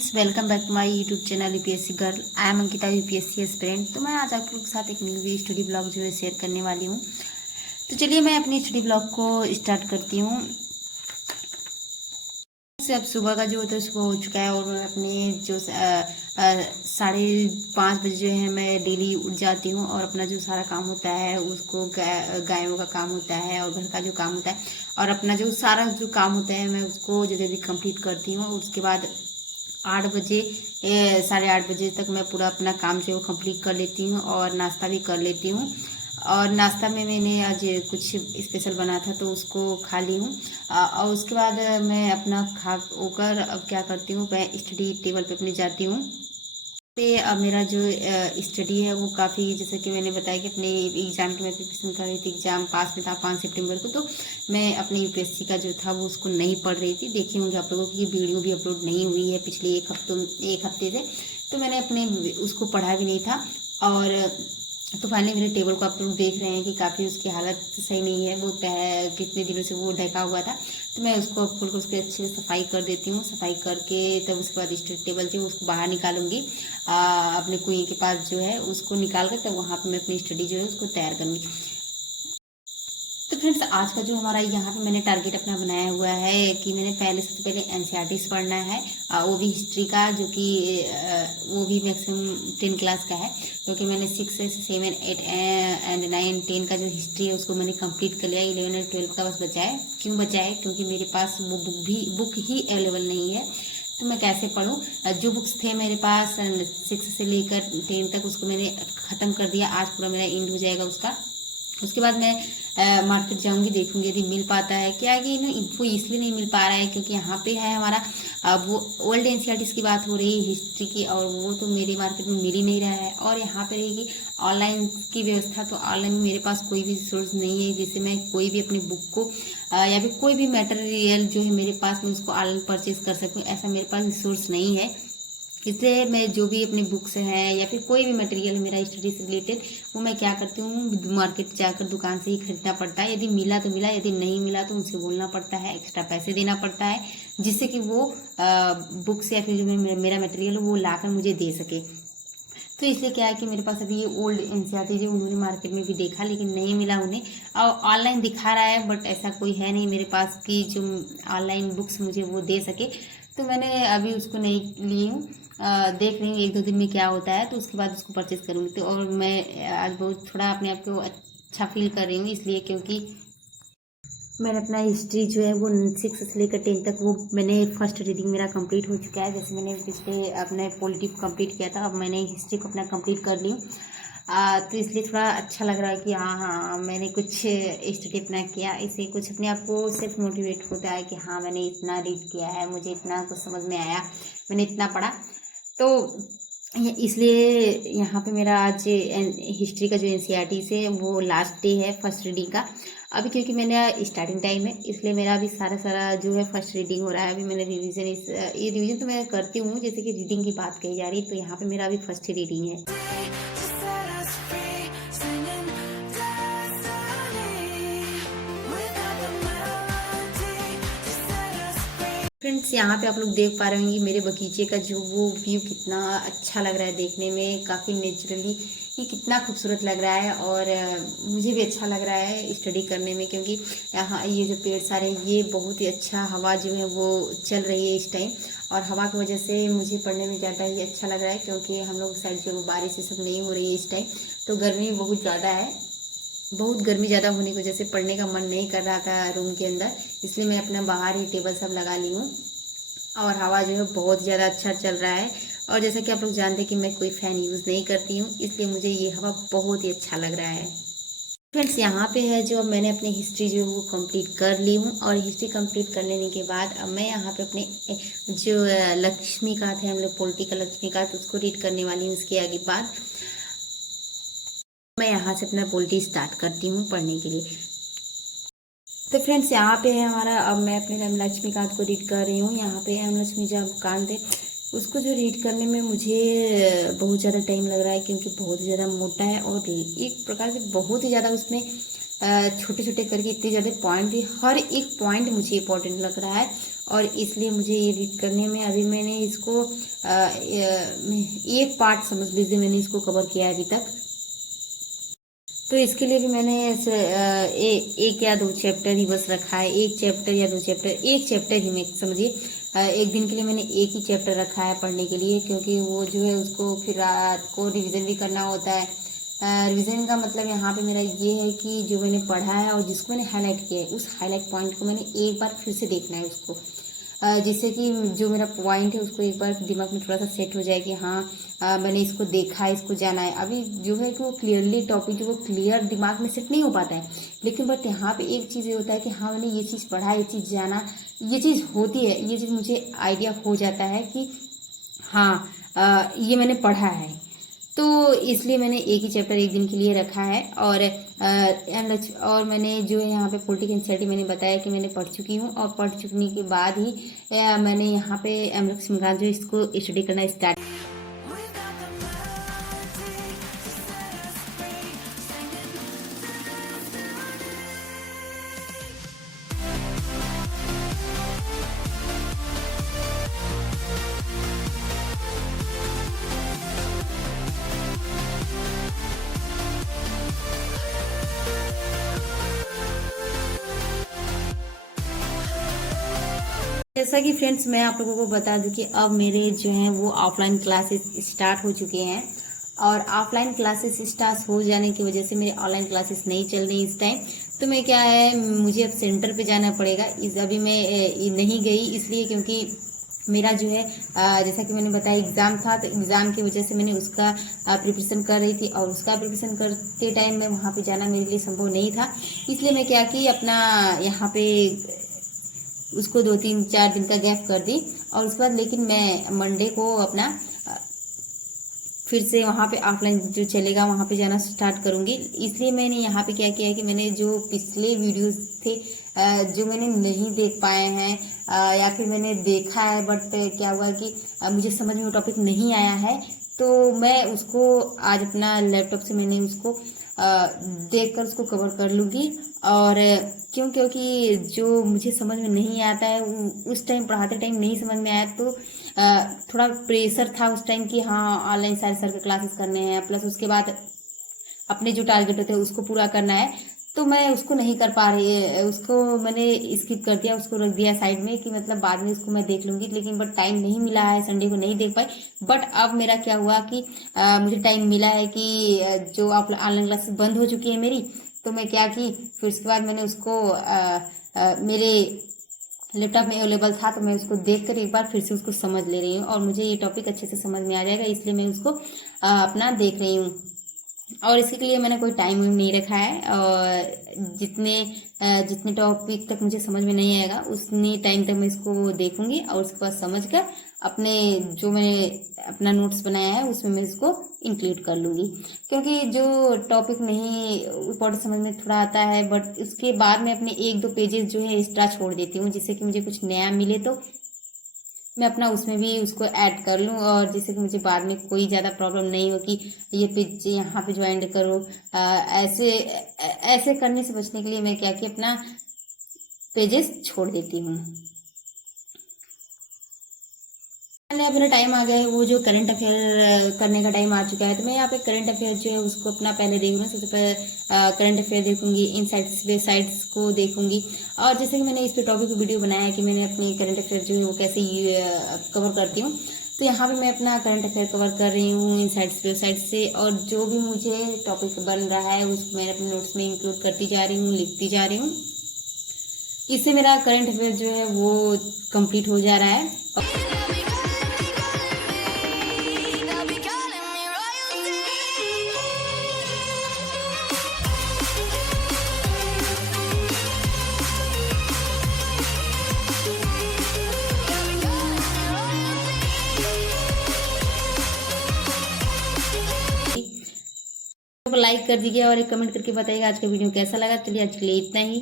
Friends, welcome back to my YouTube channel UPSC girl. I am Ankita, UPSC aspirant. तो मैं आज आप लोगों के साथ एक न्यू स्टडी ब्लॉग जो है शेयर करने वाली हूँ। तो चलिए मैं अपनी स्टडी ब्लॉग को स्टार्ट करती हूँ। अब सुबह का जो होता है सुबह हो चुका है और मैं अपने जो 5:30 बजे जो है मैं डेली उठ जाती हूँ और अपना जो सारा काम होता है उसको गायों का काम होता है और घर का जो काम होता है और अपना जो सारा जो काम होता है मैं उसको जल्दी जल्दी कंप्लीट करती हूँ। उसके बाद 8 बजे 8:30 बजे तक मैं पूरा अपना काम जो है वो कंप्लीट कर लेती हूँ और नाश्ता भी कर लेती हूँ। और नाश्ता में मैंने आज कुछ स्पेशल बना था तो उसको खा ली हूँ। और उसके बाद मैं अपना खा होकर अब क्या करती हूँ, मैं स्टडी टेबल पे अपने जाती हूँ। पे अब मेरा जो स्टडी है वो काफ़ी, जैसे कि मैंने बताया कि अपने एग्ज़ाम की मैं प्रिपरेशन कर रही थी। एग्ज़ाम पास में था 5 सितंबर को, तो मैं अपने यूपीएससी का जो था वो उसको नहीं पढ़ रही थी। देखी होंगे आप लोगों की वीडियो भी अपलोड नहीं हुई है पिछले एक हफ्ते से, तो मैंने अपने उसको पढ़ा भी नहीं था। और तो फाइनली मेरे टेबल को आप लोग देख रहे हैं कि काफ़ी उसकी हालत सही नहीं है। वो कितने दिनों से वो ढका हुआ था, तो मैं उसको खोल कर उसकी अच्छे से सफाई कर देती हूँ। सफाई करके तब उसके बाद स्टडी टेबल जो उसको बाहर निकालूंगी, अपने कुएं के पास जो है उसको निकाल कर तब वहाँ पे मैं अपनी स्टडी जो है उसको तैयार करूँगी। तो फ्रेंड्स, आज का जो हमारा यहाँ पे मैंने टारगेट अपना बनाया हुआ है कि मैंने सबसे पहले एनसीईआरटी पढ़ना है, वो भी हिस्ट्री का, जो कि वो भी मैक्सिमम 10 क्लास का है, क्योंकि मैंने 6 7 8 एंड 9 10 का जो हिस्ट्री है उसको मैंने कंप्लीट कर लिया। 11 और 12 का बस बचा है। क्यों बचा है? क्योंकि मेरे पास वो बुक ही अवेलेबल नहीं है, तो मैं कैसे पढूं। जो बुक्स थे मेरे पास 6 से लेकर 10 तक उसको मैंने ख़त्म कर दिया। आज पूरा मेरा एंड हो जाएगा उसका। उसके बाद मैं मार्केट जाऊंगी, देखूंगी यदि मिल पाता है। क्या है कि वो इसलिए नहीं मिल पा रहा है क्योंकि यहाँ पे है हमारा वो ओल्ड एनसीईआरटी की बात हो रही है हिस्ट्री की, और वो तो मेरे मार्केट में मिल ही नहीं रहा है। और यहाँ पे रहेगी ऑनलाइन की व्यवस्था, तो ऑनलाइन में मेरे पास कोई भी रिसोर्स नहीं है जिससे मैं कोई भी अपनी बुक को या फिर कोई भी मटेरियल जो है मेरे पास में उसको ऑनलाइन परचेज कर सकूँ, ऐसा मेरे पास रिसोर्स नहीं है। इसलिए मैं जो भी अपनी बुक्स हैं या फिर कोई भी मटेरियल है मेरा स्टडी से रिलेटेड, वो मैं क्या करती हूँ, मार्केट जाकर दुकान से ही खरीदना पड़ता है। यदि मिला तो मिला, यदि नहीं मिला तो उनसे बोलना पड़ता है, एक्स्ट्रा पैसे देना पड़ता है, जिससे कि वो बुक्स या फिर जो मेरा मटेरियल वो लाकर मुझे दे सके। तो इसलिए क्या है कि मेरे पास अभी ये ओल्ड एनसीईआरटी जो उन्होंने मार्केट में भी देखा लेकिन नहीं मिला उन्हें, और ऑनलाइन दिखा रहा है बट ऐसा कोई है नहीं मेरे पास कि जो ऑनलाइन बुक्स मुझे वो दे सके। तो मैंने अभी उसको नहीं ली हूँ। देख रही हूँ 1-2 दिन में क्या होता है, तो उसके बाद उसको परचेज करूँगी। तो और मैं आज बहुत थोड़ा अपने आप को अच्छा फील कर रही हूँ, इसलिए क्योंकि मैंने अपना हिस्ट्री जो है वो 6 से लेकर 10 तक वो मैंने फर्स्ट रीडिंग मेरा कंप्लीट हो चुका है। जैसे मैंने पिछले अपने पॉलिटिक कंप्लीट किया था, अब मैंने हिस्ट्री को अपना कंप्लीट कर ली। तो इसलिए थोड़ा अच्छा लग रहा है कि हाँ मैंने कुछ स्टडी अपना किया। इससे कुछ अपने आप को सेल्फ मोटिवेट होता है कि हाँ मैंने इतना रीड किया है, मुझे इतना कुछ समझ में आया, मैंने इतना पढ़ा। तो इसलिए यहाँ पे मेरा आज हिस्ट्री का जो एनसीईआरटी से वो लास्ट डे है फर्स्ट रीडिंग का। अभी क्योंकि मैंने स्टार्टिंग टाइम है, इसलिए मेरा अभी सारा जो है फर्स्ट रीडिंग हो रहा है। अभी मैंने ये रिवीजन तो मैं करती हूँ, जैसे कि रीडिंग की बात कही जा रही है, तो यहाँ पे मेरा अभी फर्स्ट ही रीडिंग है। फ्रेंड्स, यहाँ पे आप लोग देख पा रहे होंगे मेरे बगीचे का जो वो व्यू कितना अच्छा लग रहा है देखने में, काफ़ी नेचुरली ये कितना खूबसूरत लग रहा है। और मुझे भी अच्छा लग रहा है स्टडी करने में, क्योंकि यहाँ ये जो पेड़ सारे हैं ये बहुत ही अच्छा हवा जो है वो चल रही है इस टाइम, और हवा की वजह से मुझे पढ़ने में ज़्यादा ही अच्छा लग रहा है। क्योंकि हम लोग साइड जो बारिश ये सब नहीं हो रही है इस टाइम, तो गर्मी बहुत ज़्यादा है। बहुत गर्मी ज़्यादा होने की वजह से पढ़ने का मन नहीं कर रहा था रूम के अंदर, इसलिए मैं अपना बाहर ही टेबल सब लगा ली हूँ। और हवा जो है बहुत ज़्यादा अच्छा चल रहा है। और जैसा कि आप लोग जानते हैं कि मैं कोई फ़ैन यूज़ नहीं करती हूँ, इसलिए मुझे ये हवा बहुत ही अच्छा लग रहा है। फ्रेंड्स, यहाँ पे है जो मैंने अपनी हिस्ट्री जो है वो कंप्लीट कर ली हूँ, और हिस्ट्री कंप्लीट कर लेने के बाद अब मैं यहाँ पे अपने जो लक्ष्मीकांत है, हम लोग पॉलिटिकल लक्ष्मीकांत, उसको रीड करने वाली हूँ। उसके आगे बाद मैं यहाँ से अपना पॉलिटी स्टार्ट करती हूँ पढ़ने के लिए। तो फ्रेंड्स, यहाँ पे है हमारा, अब मैं अपने लक्ष्मीकांत को रीड कर रही हूँ। यहाँ पे हम लक्ष्मी जब कांत है, उसको जो रीड करने में मुझे बहुत ज़्यादा टाइम लग रहा है, क्योंकि बहुत ज़्यादा मोटा है और एक प्रकार से बहुत ही ज़्यादा उसमें छोटे छोटे करके इतने ज़्यादा पॉइंट है, हर एक पॉइंट मुझे इंपॉर्टेंट लग रहा है। और इसलिए मुझे ये एडिट करने में अभी मैंने इसको एक पार्ट समझ लीजिए मैंने इसको कवर किया है अभी तक। तो इसके लिए भी मैंने एक या दो चैप्टर ही बस रखा है, एक चैप्टर या दो चैप्टर, एक चैप्टर ही मैं समझिए एक दिन के लिए मैंने एक ही चैप्टर रखा है पढ़ने के लिए, क्योंकि वो जो है उसको फिर रात को रिवीजन भी करना होता है। रिवीजन का मतलब यहाँ पे मेरा ये है कि जो मैंने पढ़ा है और जिसको मैंने हाईलाइट किया है उस हाईलाइट पॉइंट को मैंने एक बार फिर से देखना है उसको, जिससे कि जो मेरा पॉइंट है उसको एक बार दिमाग में थोड़ा सा सेट हो जाए कि हाँ मैंने इसको देखा है, इसको जाना है। अभी जो है कि वो क्लियरली टॉपिक जो वो क्लियर दिमाग में सेट नहीं हो पाता है, लेकिन बट यहाँ पे एक चीज़ ये होता है कि हाँ मैंने ये चीज़ पढ़ा, ये चीज़ जाना, ये चीज़ होती है, ये चीज़ मुझे आइडिया हो जाता है कि हाँ ये मैंने पढ़ा है। तो इसलिए मैंने एक ही चैप्टर एक दिन के लिए रखा है। और मैंने जो है यहाँ पे पॉलिटिकल एनसीईआरटी मैंने बताया कि मैंने पढ़ चुकी हूँ, और पढ़ चुकने के बाद ही मैंने यहाँ पे लक्ष्मीकांत जो इसको स्टडी करना स्टार्ट। जैसा कि फ्रेंड्स मैं आप लोगों को बता दूं कि अब मेरे जो हैं वो ऑफलाइन क्लासेस स्टार्ट हो चुके हैं, और ऑफलाइन क्लासेस स्टार्ट हो जाने की वजह से मेरे ऑनलाइन क्लासेस नहीं चल रही इस टाइम। तो मैं क्या है मुझे अब सेंटर पे जाना पड़ेगा। अभी मैं नहीं गई इसलिए क्योंकि मेरा जो है जैसा कि मैंने बताया एग्ज़ाम था, तो एग्ज़ाम की वजह से मैंने उसका प्रिपरेशन कर रही थी, और उसका प्रिपरेशन करते टाइम में वहाँ पे जाना मेरे लिए संभव नहीं था। इसलिए मैं क्या कि अपना यहाँ पे उसको 2-3-4 दिन का गैप कर दी, और उसके बाद लेकिन मैं मंडे को अपना फिर से वहाँ पे ऑफलाइन जो चलेगा वहाँ पे जाना स्टार्ट करूँगी। इसलिए मैंने यहाँ पे क्या किया है कि मैंने जो पिछले वीडियोस थे जो मैंने नहीं देख पाए हैं या फिर मैंने देखा है बट क्या हुआ कि मुझे समझ में वो टॉपिक नहीं आया है, तो मैं उसको आज अपना लैपटॉप से मैंने उसको देख कर उसको कवर कर लूँगी। और क्योंकि जो मुझे समझ में नहीं आता है उस टाइम पढ़ाते टाइम नहीं समझ में आया, तो थोड़ा प्रेशर था उस टाइम कि हाँ ऑनलाइन सारे सर के क्लासेस करने हैं, प्लस उसके बाद अपने जो टारगेट होते हैं उसको पूरा करना है, तो मैं उसको नहीं कर पा रही, उसको मैंने स्किप कर दिया, उसको रख दिया साइड में कि मतलब बाद में उसको मैं देख लूँगी। लेकिन बट टाइम नहीं मिला है, संडे को नहीं देख पाई। बट अब मेरा क्या हुआ कि मुझे टाइम मिला है कि जो ऑनलाइन क्लासेस बंद हो चुकी है मेरी, तो मैं क्या की फिर उसके बाद मैंने उसको मेरे लैपटॉप में अवेलेबल था, तो मैं उसको देख कर एक बार फिर से उसको समझ ले रही हूँ, और मुझे ये टॉपिक अच्छे से समझ में आ जाएगा, इसलिए मैं उसको अपना देख रही हूँ। और इसके लिए मैंने कोई टाइम नहीं रखा है, और जितने टॉपिक तक मुझे समझ में नहीं आएगा उतने टाइम तक मैं इसको देखूंगी, और उसके बाद समझ कर अपने जो मैंने अपना नोट्स बनाया है उसमें मैं इसको इंक्लूड कर लूँगी। क्योंकि जो टॉपिक नहीं इम्पोर्टेंट समझ में थोड़ा आता है, बट उसके बाद मैं अपने 1-2 पेजेस जो है एक्स्ट्रा छोड़ देती हूँ, जिससे कि मुझे कुछ नया मिले तो मैं अपना उसमें भी उसको ऐड कर लूँ, और जिससे कि मुझे बाद में कोई ज़्यादा प्रॉब्लम नहीं हो कि ये पेज यहाँ पे ज्वाइन करो। ऐसे करने से बचने के लिए मैं क्या कि अपना पेजेस छोड़ देती हूँ। अब मेरा टाइम आ गया है, वो जो करंट अफेयर करने का टाइम आ चुका है, तो मैं यहाँ पे करंट अफेयर जो है उसको अपना पहले देखूँगी। सबसे पहले करंट अफेयर देखूंगी, इन साइट्स को देखूंगी, और जैसे कि मैंने इस पे टॉपिक वीडियो बनाया है कि मैंने अपनी करंट अफेयर जो है वो कैसे कवर करती हूँ, तो यहाँ पे मैं अपना करंट अफेयर कवर कर रही हूँ इन साइट्स से, और जो भी मुझे टॉपिक बन रहा है उसको मैं अपने नोट्स में इंक्लूड करती जा रही हूँ, लिखती जा रही हूँ। इससे मेरा करंट अफेयर जो है वो कंप्लीट हो जा रहा है। लाइक कर दीजिए और एक कमेंट करके बताइएगा आज का वीडियो कैसा लगा। चलिए आज के लिए इतना ही।